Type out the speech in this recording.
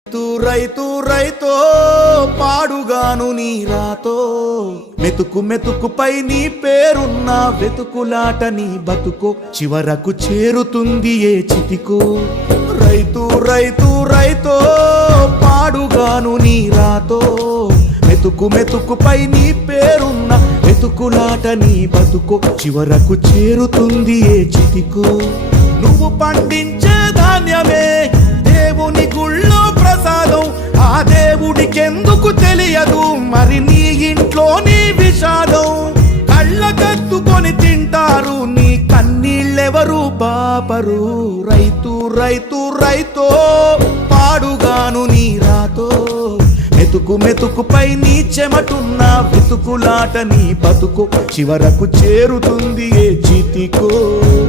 రైతు రైతో పాడుగాను నీ రాతో మెతుకు మెతుకుపై నీ పేరున్న వెతుకులాట నీ బతుకో చివరకు చేరుతుంది ఏ చితికో రైతు రైతు రైతో పాడుగాను నీ రాతో మెతుకు మెతుకుపై నీ పేరున్న వెతుకులాట నీ బతుకో చివరకు చేరుతుంది ఏ చితికో నువ్వు పండించే ధాన్యమే దేవుని గుళ్ళో ప్రసాదం ఆ దేవుడికెందుకు తెలియదు మరి నీ ఇంట్లో నీ విషాదం కళ్ళకత్తుకొని తింటారు నీ కన్నీళ్ళెవరు పాపరు రైతు రైతు రైతో పాడుగాను నీ రాతో మెతుకు మెతుకుపై నీ చెమటున్న వెతుకులాట నీ బతుకు చివరకు చేరుతుంది ఏ చితికో